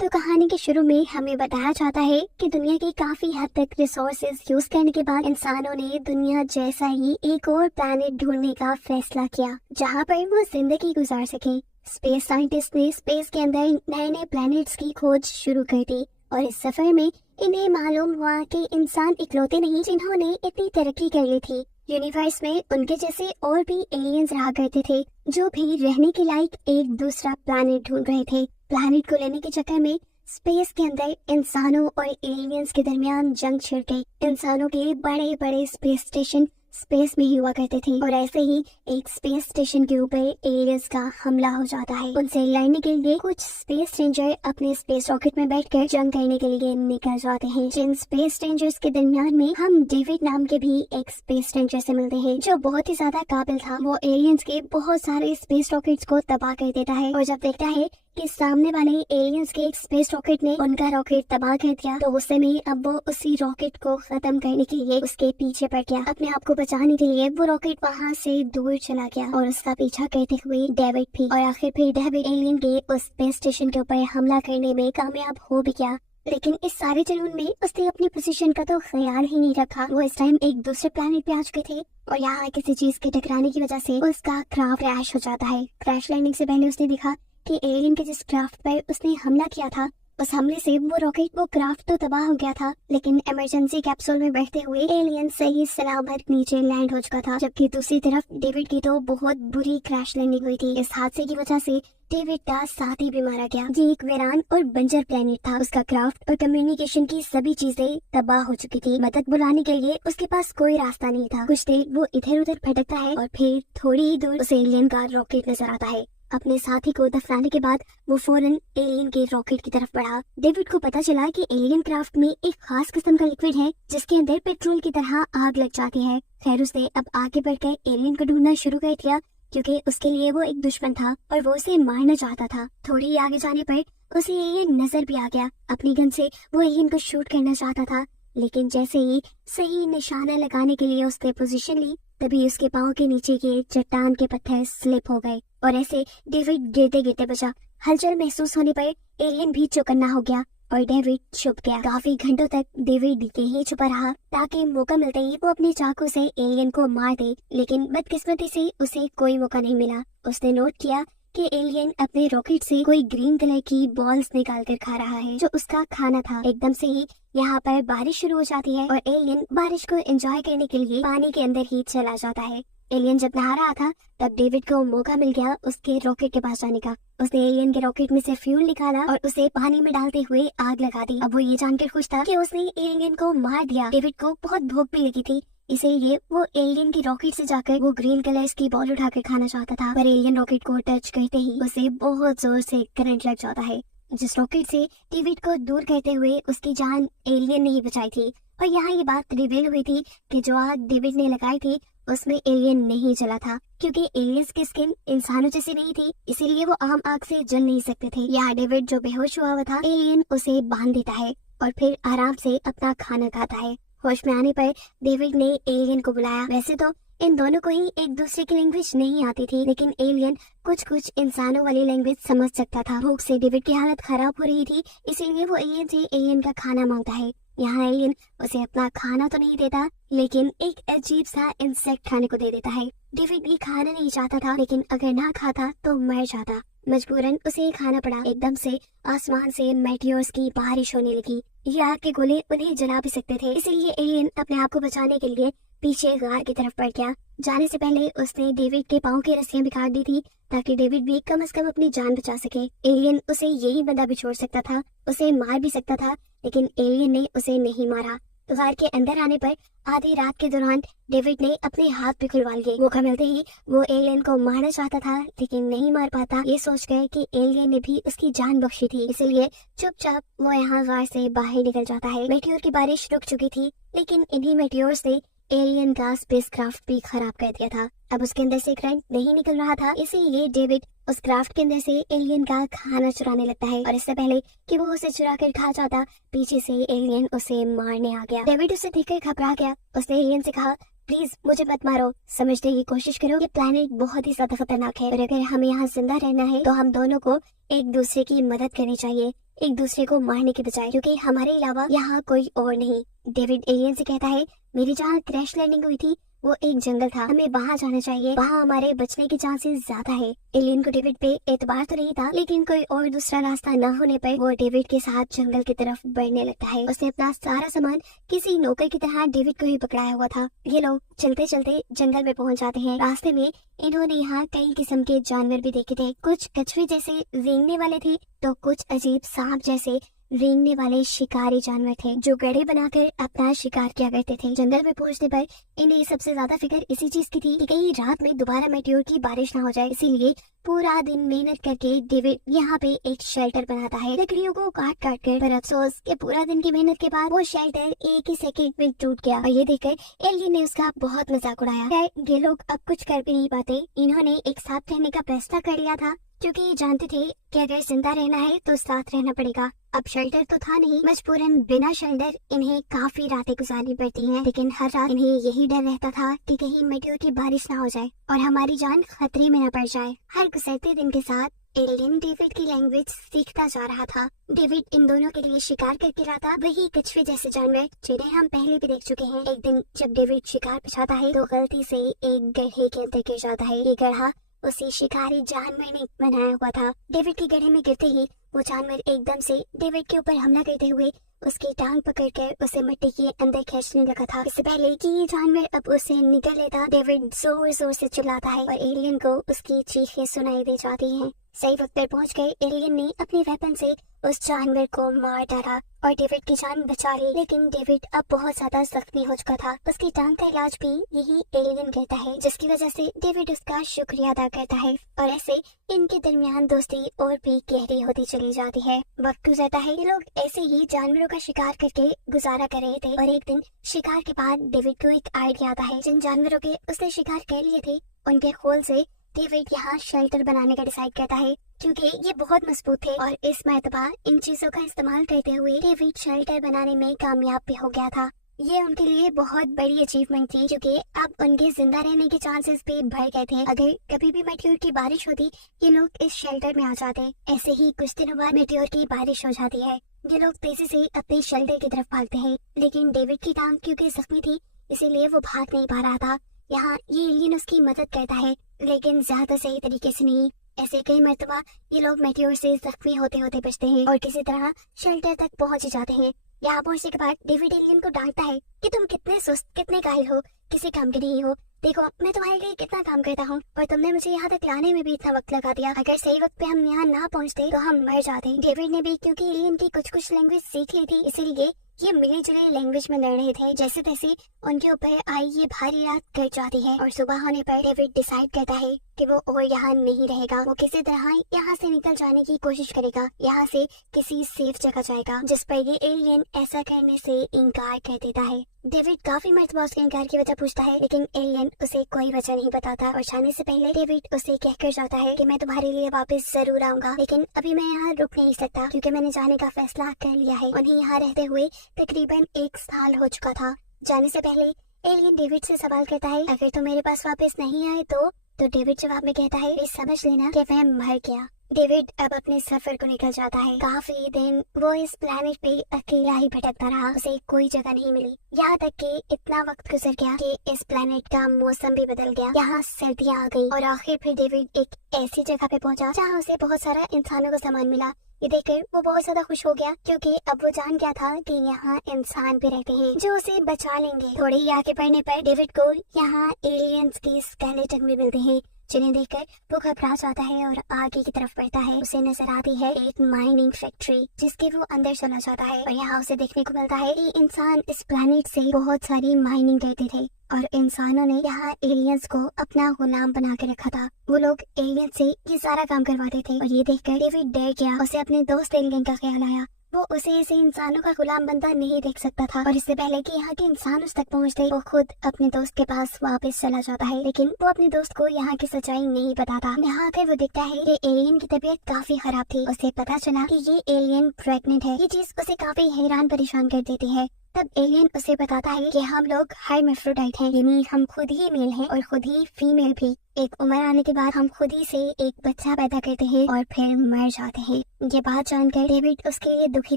तो कहानी के शुरू में हमें बताया जाता है कि दुनिया की काफी हद तक रिसोर्सेज यूज करने के बाद इंसानों ने दुनिया जैसा ही एक और प्लैनेट ढूंढने का फैसला किया जहां पर वो जिंदगी गुजार सके। स्पेस साइंटिस्ट ने स्पेस के अंदर नए नए प्लैनेट्स की खोज शुरू कर दी और इस सफर में इन्हें मालूम हुआ कि इंसान इकलौते नहीं जिन्होंने इतनी तरक्की कर ली थी। यूनिवर्स में उनके जैसे और भी एलियंस रहा करते थे जो भी रहने के लायक एक दूसरा प्लैनेट ढूंढ रहे थे। प्लैनेट को लेने के चक्कर में स्पेस के अंदर इंसानों और एलियंस के दरमियान जंग छिड़ गई। इंसानों के बड़े बड़े स्पेस स्टेशन स्पेस में ही हुआ करते थे और ऐसे ही एक स्पेस स्टेशन के ऊपर एलियंस का हमला हो जाता है। उनसे लड़ने के लिए कुछ स्पेस रेंजर अपने स्पेस रॉकेट में बैठकर जंग करने के लिए निकल जाते हैं। जिन स्पेस रेंजर्स के दरमियान में हम डेविड नाम के भी एक स्पेस रेंजर से मिलते हैं जो बहुत ही ज्यादा काबिल था। वो एलियंस के बहुत सारे स्पेस रॉकेट्स को तबाह कर देता है और जब देखता है कि सामने वाले एलियंस के एक स्पेस रॉकेट ने उनका रॉकेट तबाह कर दिया तो गुस्से में अब वो उसी रॉकेट को खत्म करने के लिए उसके पीछे पड़ गया। अपने आप को बचाने के लिए वो रॉकेट वहाँ से दूर चला गया और उसका पीछा करते हुए डेविड भी। और आखिर फिर डेविड एलियन के उस स्पेस स्टेशन के ऊपर हमला करने में कामयाब हो भी गया। लेकिन इस सारे जुनून में उसने अपनी पोजीशन का तो ख्याल ही नहीं रखा। वो इस टाइम एक दूसरे प्लैनेट पे आ चुके थे और यहाँ किसी चीज के टकराने की वजह से उसका क्राफ्ट क्रैश हो जाता है। क्रैश लैंडिंग से पहले उसने देखा कि एलियन के जिस क्राफ्ट पर उसने हमला किया था उस हमले से वो रॉकेट वो क्राफ्ट तो तबाह हो गया था लेकिन इमरजेंसी कैप्सूल में बैठते हुए एलियन सही सलामत नीचे लैंड हो चुका था। जबकि दूसरी तरफ डेविड की तो बहुत बुरी क्रैश लैंडिंग हुई थी। इस हादसे की वजह से डेविड का साथ ही भी मारा गया। ये एक वीरान और बंजर प्लेनेट था। उसका क्राफ्ट और कम्युनिकेशन की सभी चीजें तबाह हो चुकी थी। मदद बुलाने के लिए उसके पास कोई रास्ता नहीं था। कुछ देर वो इधर उधर भटकता है और फिर थोड़ी ही दूर उसे एलियन का रॉकेट नजर आता है। अपने साथी को दफनाने के बाद वो फौरन एलियन के रॉकेट की तरफ बढ़ा। डेविड को पता चला कि एलियन क्राफ्ट में एक खास किस्म का लिक्विड है जिसके अंदर पेट्रोल की तरह आग लग जाती है। खैर उसने अब आगे बढ़कर एलियन को ढूंढना शुरू कर दिया क्योंकि उसके लिए वो एक दुश्मन था और वो उसे मारना चाहता था। थोड़ी आगे जाने पर उसे एलियन नजर भी आ गया। अपनी गन से वो एलियन को शूट करना चाहता था लेकिन जैसे ही सही निशाना लगाने के लिए उसने पोजीशन ली तभी उसके पाँव के नीचे के चट्टान के पत्थर स्लिप हो गए और ऐसे डेविड गिरते गिरते बचा। हलचल महसूस होने पर एलियन भी चौकन्ना हो गया और डेविड छुप गया। काफी घंटों तक डेविड यहीं छुपा रहा ताकि मौका मिलते ही वो अपने चाकू से एलियन को मार दे लेकिन बदकिस्मती से उसे कोई मौका नहीं मिला। उसने नोट किया कि एलियन अपने रॉकेट से कोई ग्रीन कलर की बॉल्स निकाल कर खा रहा है जो उसका खाना था। एकदम से ही यहाँ पर बारिश शुरू हो जाती है और एलियन बारिश को एंजॉय करने के लिए पानी के अंदर ही चला जाता है। एलियन जब नहा रहा था तब डेविड को मौका मिल गया उसके रॉकेट के पास जाने का। उसने एलियन के रॉकेट में से फ्यूल निकाला और उसे पानी में डालते हुए आग लगा दी। अब वो ये जानकर खुश था कि उसने एलियन को मार दिया। डेविड को बहुत भूख भी लगी थी इसीलिए वो एलियन की रॉकेट से जाकर वो ग्रीन कलर की बॉल उठाकर खाना चाहता था पर एलियन रॉकेट को टच करते ही उसे बहुत जोर से करंट लग जाता है जिस रॉकेट से डेविड को दूर करते हुए उसकी जान एलियन ने ही बचाई थी। और यहाँ ये बात रिवील हुई थी कि जो आग डेविड ने लगाई थी उसमें एलियन नहीं जला था क्योंकि एलियंस की स्किन इंसानों जैसी नहीं थी इसीलिए वो आम आग से जल नहीं सकते थे। यहाँ डेविड जो बेहोश हुआ था एलियन उसे बांध देता है और फिर आराम से अपना खाना खाता है। होश में आने पर डेविड ने एलियन को बुलाया। वैसे तो इन दोनों को ही एक दूसरे की लैंग्वेज नहीं आती थी लेकिन एलियन कुछ इंसानों वाली लैंग्वेज समझ सकता था। भूख से डेविड की हालत खराब हो रही थी इसीलिए वो एलियन से एलियन का खाना मांगता है। यहाँ एलियन उसे अपना खाना तो नहीं देता लेकिन एक अजीब सा इंसेक्ट खाने को दे देता है। डेविड भी खाना नहीं चाहता था लेकिन अगर ना खाता तो मर जाता। मजबूरन उसे खाना पड़ा। एकदम से आसमान से मेटियोर्स की बारिश होने लगी। ये आग के गोले उन्हें जला भी सकते थे इसीलिए एलियन अपने आप को बचाने के लिए पीछे गार की तरफ बढ़ गया। जाने से पहले उसने डेविड के पाँव की रस्सियां भी काट दी थी ताकि डेविड भी कम से कम अपनी जान बचा सके। एलियन उसे यही बंदा भी छोड़ सकता था, उसे मार भी सकता था लेकिन एलियन ने उसे नहीं मारा। गार के अंदर आने पर आधी रात के दौरान डेविड ने अपने हाथ भी खुलवा लिए। मौका मिलते ही वो एलियन को मारना चाहता था लेकिन नहीं मार पाता। ये सोच गए कि एलियन ने भी उसकी जान बख्शी थी इसलिए चुपचाप वो यहाँ गार से बाहर निकल जाता है। मेटियोर की बारिश रुक चुकी थी लेकिन इन्हीं मेटियोर्स ने एलियन का स्पेसक्राफ्ट भी खराब कर दिया था। अब उसके अंदर से करंट नहीं निकल रहा था इसीलिए डेविड उस क्राफ्ट के अंदर से एलियन का खाना चुराने लगता है और इससे पहले कि वो उसे चुरा कर खा जाता पीछे से एलियन उसे मारने आ गया। डेविड उसे देखकर घबरा गया। उसने एलियन से कहा, प्लीज मुझे मत मारो, समझने की कोशिश करो, ये प्लेनेट बहुत ही ज्यादा खतरनाक है और अगर हमें यहाँ जिंदा रहना है तो हम दोनों को एक दूसरे की मदद करनी चाहिए। एक दूसरे को मारने के बजाय, क्योंकि हमारे अलावा यहाँ कोई और नहीं। डेविड एलियन से कहता है मेरी जहाँ क्रैश लैंडिंग हुई थी वो एक जंगल था, हमें वहाँ जाना चाहिए, वहाँ हमारे बचने के चांसेस ज्यादा है। एलियन को डेविड पे एतबार तो नहीं था, लेकिन कोई और दूसरा रास्ता न होने पर वो डेविड के साथ जंगल की तरफ बढ़ने लगता है। उसने अपना सारा सामान किसी नौकर की तरह डेविड को ही पकड़ाया हुआ था। ये लोग चलते चलते जंगल में पहुंच जाते हैं। रास्ते में इन्होंने यहाँ कई किस्म के जानवर भी देखे थे। कुछ कछुए जैसे रेंगने वाले थे तो कुछ अजीब सांप जैसे रेंगने वाले शिकारी जानवर थे जो गड्ढे बनाकर अपना शिकार किया करते थे। जंगल में पहुंचने पर इन्हें सबसे ज्यादा फिक्र इसी चीज की थी कि कहीं रात में दोबारा मेटेओर की बारिश ना हो जाए, इसीलिए पूरा दिन मेहनत करके डेविड यहाँ पे एक शेल्टर बनाता है लकड़ियों को काट काट कर। पर अफसोस कि पूरा दिन की मेहनत के बाद वो शेल्टर एक ही सेकंड में टूट गया और ये देखकर एलियन ने उसका बहुत मजाक उड़ाया। ये लोग अब कुछ कर भी नहीं पाते। इन्होंने एक साथ रहने का फैसला कर लिया था क्योंकि ये जानते थे कि अगर जिंदा रहना है तो साथ रहना पड़ेगा। अब शेल्टर तो था नहीं, मजबूरन बिना शेल्टर इन्हें काफी रातें गुजारनी पड़ती हैं। लेकिन हर रात इन्हें यही डर रहता था कि कहीं मेटेओर की बारिश ना हो जाए और हमारी जान खतरे में न पड़ जाए। हर गुजरते दिन के साथ एलियन डेविड की लैंग्वेज सीखता जा रहा था। डेविड इन दोनों के लिए शिकार करके लाता वही कछुए जैसे जानवर जिन्हें हम पहले भी देख चुके हैं। एक दिन जब डेविड शिकार पिछाता है तो गलती से एक गड्ढे के अंदर गिर जाता है। ये गड्ढा उसी शिकारी जानवर ने बनाया हुआ था। डेविड के गड्ढे में गिरते ही वो जानवर एकदम से डेविड के ऊपर हमला करते हुए उसकी टांग पकड़कर उसे मिट्टी के अंदर खींचने लगा था। इससे पहले कि ये जानवर अब उसे निकल लेता, डेविड जोर जोर से चिल्लाता है और एलियन को उसकी चीखें सुनाई दे जाती हैं। सही वक्त पर पहुंच गए एलियन ने अपने वेपन से उस जानवर को मार डाला और डेविड की जान बचा ली। लेकिन डेविड अब बहुत ज्यादा जख्मी हो चुका था। उसकी टांग का इलाज भी यही एलियन करता है, जिसकी वजह से डेविड उसका शुक्रिया अदा करता है और ऐसे इनके दरमियान दोस्ती और भी गहरी होती चली जाती है। वक्त गुजरता है, ये लोग ऐसे ही जानवरों का शिकार करके गुजारा कर रहे थे और एक दिन शिकार के बाद डेविड को एक आइडिया आता है। जिन जानवरों के उसने शिकार कर लिए थे उनके खोल से डेविड यहाँ शेल्टर बनाने का डिसाइड करता है क्योंकि ये बहुत मजबूत थे और इस मर्तबा इन चीजों का इस्तेमाल करते हुए डेविड शेल्टर बनाने में कामयाब भी हो गया था। ये उनके लिए बहुत बड़ी अचीवमेंट थी क्योंकि अब उनके जिंदा रहने के चांसेस भी बढ़ गए थे। अगर कभी भी मेटेओर की बारिश होती ये लोग इस शेल्टर में आ जाते। ऐसे ही कुछ दिनों बाद मेटेओर की बारिश हो जाती है। ये लोग तेजी से अपने शेल्टर की तरफ भागते हैं, लेकिन डेविड की टांग क्योंकि जख्मी थी इसीलिए वो भाग नहीं पा रहा था। यहाँ ये एलियन उसकी मदद करता है लेकिन ज्यादा सही तरीके से नहीं। ऐसे कई मर्तबा ये लोग मेटेओर से जख्मी होते होते बचते हैं और किसी तरह शेल्टर तक पहुंच जाते हैं। यहाँ पहुंचने के बाद डेविड एलियन को डांटता है कि तुम कितने सुस्त कितने काहिल हो, किसी काम के नहीं हो। देखो मैं तुम्हारे लिए कितना काम करता हूँ और तुमने मुझे यहाँ तक लाने में भी इतना वक्त लगा दिया। अगर सही वक्त पे हम यहाँ ना पहुँचते तो हम मर जाते। डेविड ने भी क्योंकि एलियन की कुछ लैंग्वेज सीख ली थी इसीलिए ये मिली जुली लैंग्वेज में लड़ रहे थे। जैसे तैसे उनके ऊपर आई ये भारी रात कट जाती है और सुबह होने पर डेविड डिसाइड करता है कि वो और यहाँ नहीं रहेगा। वो किसी तरह यहाँ से निकल जाने की कोशिश करेगा, यहाँ से किसी सेफ जगह जाएगा, जिस पर ये एलियन ऐसा करने से इनकार कर देता है। डेविड काफी मर्तबा उसके इनकार की वजह पूछता है लेकिन एलियन उसे कोई वजह नहीं बताता और जाने से पहले डेविड उसे कहकर जाता है कि मैं तुम्हारे लिए वापस जरूर आऊंगा, लेकिन अभी मैं यहाँ रुक नहीं सकता क्योंकि मैंने जाने का फैसला कर लिया है। उन्हें यहाँ रहते हुए तकरीबन 1 साल हो चुका था। जाने से पहले एलियन डेविड से सवाल करता है अगर तुम मेरे पास वापस नहीं आए तो डेविड जवाब में कहता है समझ लेना कि मैं मर गया। डेविड अब अपने सफर को निकल जाता है। काफी दिन वो इस प्लेनेट पे अकेला ही भटकता रहा, उसे कोई जगह नहीं मिली। यहाँ तक कि इतना वक्त गुजर गया कि इस प्लेनेट का मौसम भी बदल गया, यहाँ सर्दियाँ आ गई और आखिर फिर डेविड एक ऐसी जगह पे पहुंचा जहाँ उसे बहुत सारा इंसानों का सामान मिला। ये देखकर वो बहुत ज्यादा खुश हो गया क्योंकि अब वो जान गया था कि यहाँ इंसान भी रहते हैं जो उसे बचा लेंगे। थोड़े ही आगे बढ़ने पर डेविड को यहाँ एलियंस के स्केलेटन भी मिलते हैं जिन्हें देखकर वो घबरा जाता है और आगे की तरफ बढ़ता है। उसे नजर आती है एक माइनिंग फैक्ट्री जिसके वो अंदर चला जाता है और यहाँ उसे देखने को मिलता है कि इंसान इस प्लेनेट से बहुत सारी माइनिंग करते थे और इंसानों ने यहाँ एलियंस को अपना गुलाम बना के रखा था। वो लोग एलियन से ये सारा काम करवाते थे और ये देखकर डेविड डर गया। उसे अपने दोस्त एलियन का ख्याल आया। वो उसे ऐसे इंसानों का गुलाम बनता नहीं देख सकता था और इससे पहले कि यहाँ के इंसान उस तक पहुँचते वो खुद अपने दोस्त के पास वापस चला जाता है, लेकिन वो अपने दोस्त को यहाँ की सच्चाई नहीं बताता। यहाँ आकर वो देखता है कि एलियन की तबीयत काफी खराब थी। उसे पता चला कि ये एलियन प्रेग्नेंट है। ये चीज उसे काफी हैरान परेशान कर देती है। तब एलियन उसे बताता है कि हम लोग हर्माफ्रोडाइट हैं, यानी हम खुद ही मेल हैं और खुद ही फीमेल भी। एक उम्र आने के बाद हम खुद ही से एक बच्चा पैदा करते हैं और फिर मर जाते हैं। ये बात जानकर डेविड उसके लिए दुखी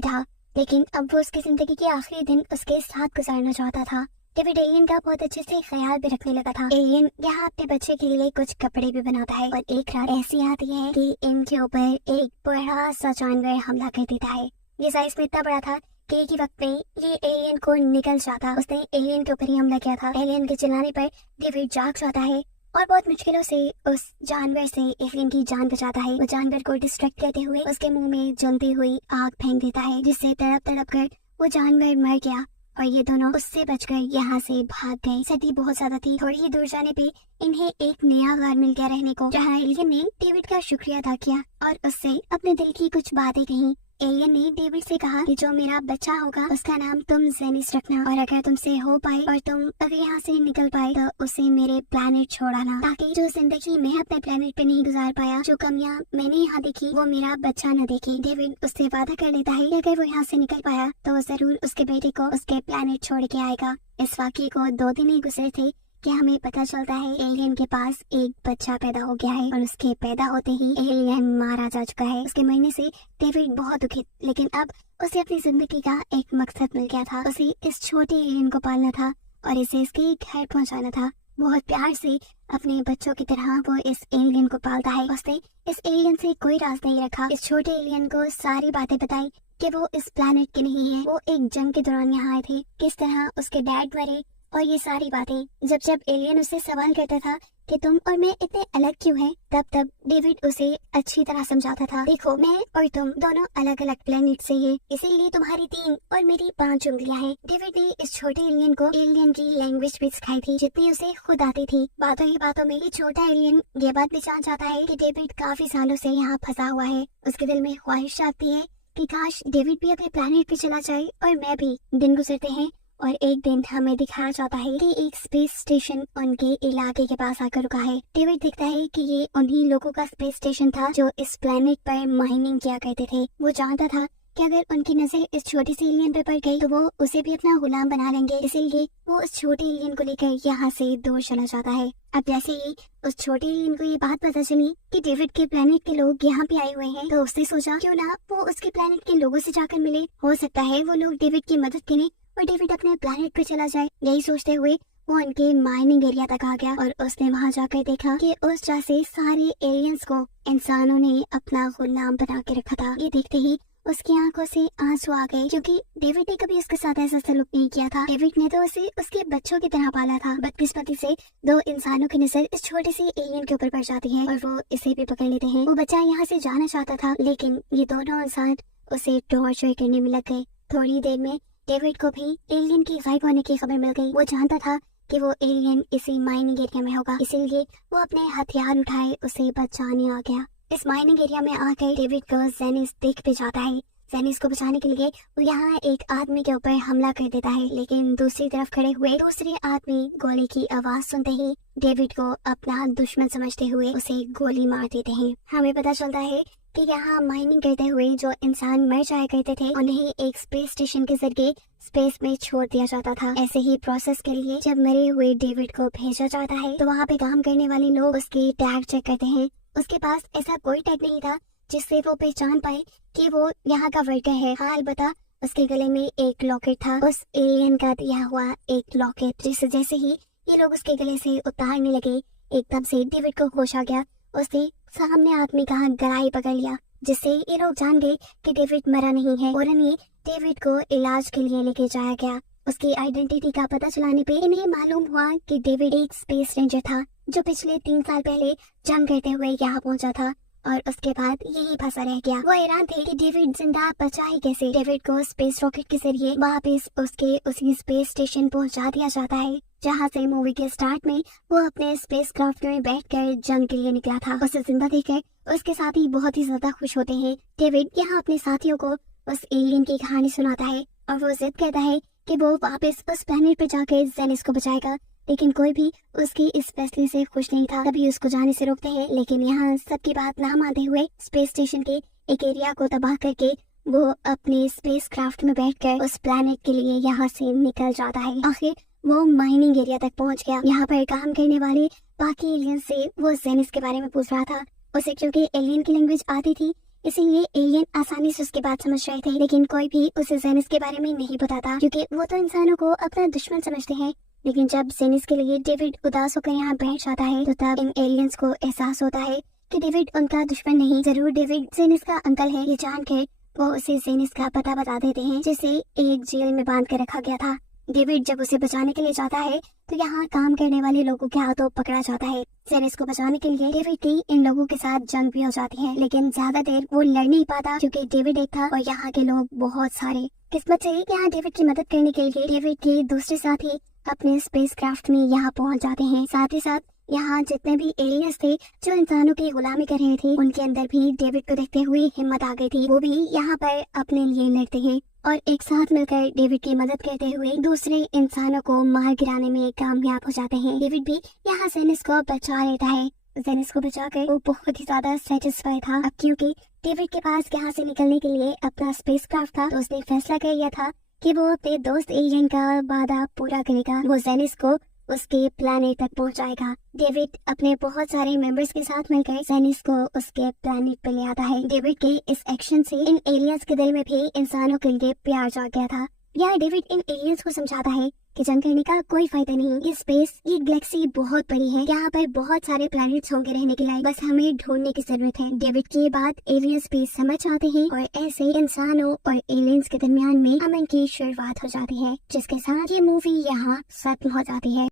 था, लेकिन अब वो उसकी जिंदगी के आखिरी दिन उसके साथ गुजारना चाहता था। डेविड एलियन का बहुत अच्छे से ख्याल भी रखने लगा था। एलियन यहाँ अपने बच्चे के लिए कुछ कपड़े भी बनाता है और एक रात ऐसी आती है कि इनके ऊपर एक बड़ा सा जानवर हमला कर देता है। ये साइज में इतना बड़ा था कि एक ही वक्त में ये एलियन को निकल जाता। उसने एलियन के ऊपर ही हमला किया था। एलियन के चिल्लाने पर डेविड जाग जाता है और बहुत मुश्किलों से उस जानवर से एलियन की जान बचाता है। वो जानवर को डिस्ट्रैक्ट करते हुए उसके मुंह में जलती हुई आग फेंक देता है, जिससे तड़प तड़प कर वो जानवर मर गया और ये दोनों उससे बचकर यहाँ से भाग गए। सर्दी बहुत ज्यादा थी। थोड़ी ही दूर जाने पे इन्हें एक नया घर मिल गया रहने को, जहाँ एलियन ने डेविड का शुक्रिया अदा किया और उससे अपने दिल की कुछ बातें कही। एलियन ने डेविड से कहा कि जो मेरा बच्चा होगा उसका नाम तुम जेनिस रखना, और अगर तुमसे हो पाए और तुम अगर यहाँ से निकल पाए तो उसे मेरे प्लेनेट छोड़ाना, ताकि जो जिंदगी मैं अपने प्लेनेट पे नहीं गुजार पाया, जो कमियां मैंने यहाँ देखी, वो मेरा बच्चा न देखे। डेविड उससे वादा कर लेता है कि अगर वो यहाँ से निकल पाया तो वो जरूर उसके बेटे को उसके प्लेनेट छोड़ के आएगा। इस वाक़ये को 2 दिन ही गुजरे थे कि हमें पता चलता है एलियन के पास एक बच्चा पैदा हो गया है और उसके पैदा होते ही एलियन मारा जा चुका है। उसके मरने से डेविड बहुत दुखित, लेकिन अब उसे अपनी जिंदगी का एक मकसद मिल गया था। उसे इस छोटे एलियन को पालना था और इसे इसके घर पहुंचाना था। बहुत प्यार से अपने बच्चों की तरह वो इस एलियन को पालता है। उसने इस एलियन से कोई राज नहीं रखा। इस छोटे एलियन को सारी बातें बताई कि वो इस प्लेनेट के नहीं है, वो एक जंग के दौरान यहाँ आए थे, किस तरह उसके डैड मरे और ये सारी बातें। जब जब एलियन उससे सवाल करता था कि तुम और मैं इतने अलग क्यों हैं, तब तब डेविड उसे अच्छी तरह समझाता था, देखो मैं और तुम दोनों अलग अलग प्लेनेट से हैं, इसीलिए तुम्हारी 3 और मेरी 5 उंगलियां हैं। डेविड ने इस छोटे एलियन को एलियन की लैंग्वेज भी सिखाई थी, जितनी उसे खुद आती थी। बातों ही बातों में ये छोटा एलियन ये बात भी जान जाता है कि डेविड काफी सालों से यहाँ फंसा हुआ है। उसके दिल में ख्वाहिश आती है कि काश डेविड भी अपने प्लेनेट पे चला जाए और मैं भी। दिन गुजरते हैं और एक दिन हमें दिखाया जाता है कि एक स्पेस स्टेशन उनके इलाके के पास आकर रुका है। डेविड देखता है कि ये उन्हीं लोगों का स्पेस स्टेशन था जो इस प्लेनेट पर माइनिंग किया करते थे। वो जानता था कि अगर उनकी नजर इस छोटी सी एलियन पर पड़ गई तो वो उसे भी अपना गुलाम बना लेंगे, इसीलिए वो उस छोटे एलियन को लेकर यहाँ से दूर चला जाता है। अब जैसे ही उस छोटे एलियन को ये बात पता चली कि डेविड के प्लेनेट के लोग यहाँ पे आए हुए हैं, तो उसने सोचा क्यों ना वो उसके प्लेनेट के लोगों से जाकर मिले। हो सकता है वो लोग डेविड की मदद करें और डेविड अपने प्लेनेट पे चला जाए। यही सोचते हुए वो उनके माइनिंग एरिया तक आ गया और उसने वहाँ जाकर देखा कि उस जैसे सारे एलियंस को इंसानों ने अपना गुलाम बना के रखा था। ये देखते ही उसकी आंखों से आंसू आ गए, क्योंकि डेविड ने कभी उसके साथ ऐसा सलूक नहीं किया था। डेविड ने तो उसे उसके बच्चों की तरह पाला था। बदकिस्मती से 2 इंसानों की नजर इस छोटे से एलियन के ऊपर पड़ जाती है और वो इसे भी पकड़ लेते हैं। वो बच्चा यहाँ से जाना चाहता था, लेकिन ये दोनों इंसान उसे टॉर्चर करने में लग गए। थोड़ी देर में डेविड को भी एलियन की गायब होने की खबर मिल गई। वो जानता था कि वो एलियन इसी माइनिंग एरिया में होगा, इसीलिए वो अपने हथियार उठाए उसे बचाने आ गया। इस माइनिंग एरिया में आकर डेविड को जेनिस देख भी जाता है। जेनिस को बचाने के लिए वो यहाँ एक आदमी के ऊपर हमला कर देता है, लेकिन दूसरी तरफ खड़े हुए दूसरे आदमी गोली की आवाज सुनते ही डेविड को अपना दुश्मन समझते हुए उसे गोली मार देते हैं। हमें पता चलता है कि यहाँ माइनिंग करते हुए जो इंसान मर जाया करते थे उन्हें एक स्पेस स्टेशन के जरिए स्पेस में छोड़ दिया जाता था। ऐसे ही प्रोसेस के लिए जब मरे हुए डेविड को भेजा जाता है तो वहाँ पे काम करने वाले लोग उसके टैग चेक करते हैं। उसके पास ऐसा कोई टैग नहीं था जिससे वो पहचान पाए कि वो यहाँ का वर्कर है। हाँ अलबत्ता उसके गले में एक लॉकेट था, उस एलियन का दिया हुआ एक लॉकेट, जिसे जैसे ही ये लोग उसके गले से उतारने लगे एकदम से डेविड को होश आ गया। उसने सामने आदमी का गलाई पकड़ लिया, जिससे ये लोग जान गए कि डेविड मरा नहीं है और इन्हें डेविड को इलाज के लिए लेके जाया गया। उसकी आइडेंटिटी का पता चलाने पे इन्हें मालूम हुआ कि डेविड एक स्पेस रेंजर था जो पिछले 3 साल पहले जंग करते हुए यहाँ पहुंचा था और उसके बाद यही फंसा रह गया। वो हैरान थे कि डेविड जिंदा बचा ही कैसे। डेविड को स्पेस रॉकेट के जरिए वापस उसके उसी स्पेस स्टेशन पहुंचा दिया जाता है जहां से मूवी के स्टार्ट में वो अपने स्पेस क्राफ्ट में बैठकर जंग के लिए निकला था। उसे जिंदा देखकर उसके साथी बहुत ही ज्यादा खुश होते हैं। डेविड यहाँ अपने साथियों को उस एलियन की कहानी सुनाता है और वो जिद करता है कि वो वापस उस प्लेनेट पर जाकर जेनिस को बचाएगा, लेकिन कोई भी उसकी इस फैसले से खुश नहीं था। तभी उसको जाने से रोकते हैं, लेकिन यहाँ सबकी बात ना मानते हुए स्पेस स्टेशन के एक एरिया को तबाह करके वो अपने स्पेसक्राफ्ट में बैठकर उस प्लैनेट के लिए यहाँ से निकल जाता है। आखिर वो माइनिंग एरिया तक पहुंच गया। यहाँ पर काम करने वाले बाकी एलियन से वो जेनिस के बारे में पूछ रहा था। उसे क्योंकि एलियन की लैंग्वेज आती थी, इसीलिए एलियन आसानी से उसकी बात समझ रहे थे। लेकिन कोई भी उसे जेनिस के बारे में नहीं बताता, क्योंकि वो तो इंसानों को अपना दुश्मन समझते हैं। लेकिन जब जेनिस के लिए डेविड उदास होकर यहाँ बैठ जाता है, तो तब इन एलियंस को एहसास होता है कि डेविड उनका दुश्मन नहीं, जरूर डेविड जेनिस का अंकल है। ये जानकर वो उसे जेनिस का पता बता देते हैं, जिसे एक जेल में बांध कर रखा गया था। डेविड जब उसे बचाने के लिए जाता है, तो यहाँ काम करने वाले लोगों के हाथों पकड़ा जाता है। जेनिस को बचाने के लिए डेविड की इन लोगों के साथ जंग भी हो जाती है, लेकिन ज्यादा देर वो लड़ नहीं पाता, क्योंकि डेविड एक था और यहाँ के लोग बहुत सारे। किस्मत से यहाँ डेविड की मदद करने के लिए डेविड के दूसरे साथी अपने स्पेसक्राफ्ट में यहाँ पहुँच जाते हैं। साथ ही साथ यहाँ जितने भी एलियंस थे जो इंसानों की गुलामी कर रहे थे, उनके अंदर भी डेविड को देखते हुए हिम्मत आ गई थी। वो भी यहाँ पर अपने लिए लड़ते हैं और एक साथ मिलकर डेविड की मदद करते हुए दूसरे इंसानों को मार गिराने में कामयाब हो जाते हैं। डेविड भी यहाँ जेनिस को बचा लेता है। जेनिस को बचाकर वो बहुत ही ज्यादा सेटिस्फाई था। अब क्योंकि डेविड के पास यहाँ से निकलने के लिए अपना स्पेसक्राफ्ट था, तो उसने फैसला कर लिया था कि वो अपने दोस्त एलियन का वादा पूरा करेगा। वो जेनिस को उसके प्लैनेट तक पहुंचाएगा। डेविड अपने बहुत सारे मेंबर्स के साथ मिलकर जेनिस को उसके प्लैनेट पर ले आता है। डेविड के इस एक्शन से इन एलियंस के दिल में भी इंसानों के लिए प्यार जाग गया था। यहाँ डेविड इन एलियंस को समझाता है कि जंग करने का कोई फायदा नहीं। ये स्पेस, ये गैलेक्सी बहुत बड़ी है, यहाँ पर बहुत सारे प्लैनेट्स होंगे रहने के लिए, बस हमें ढूंढने की जरूरत है। डेविड की बात एलियंस भी समझ आते हैं और ऐसे इंसानों और एलियंस के दरमियान में अमन की शुरुआत हो जाती है, जिसके साथ ये मूवी यहाँ खत्म हो जाती है।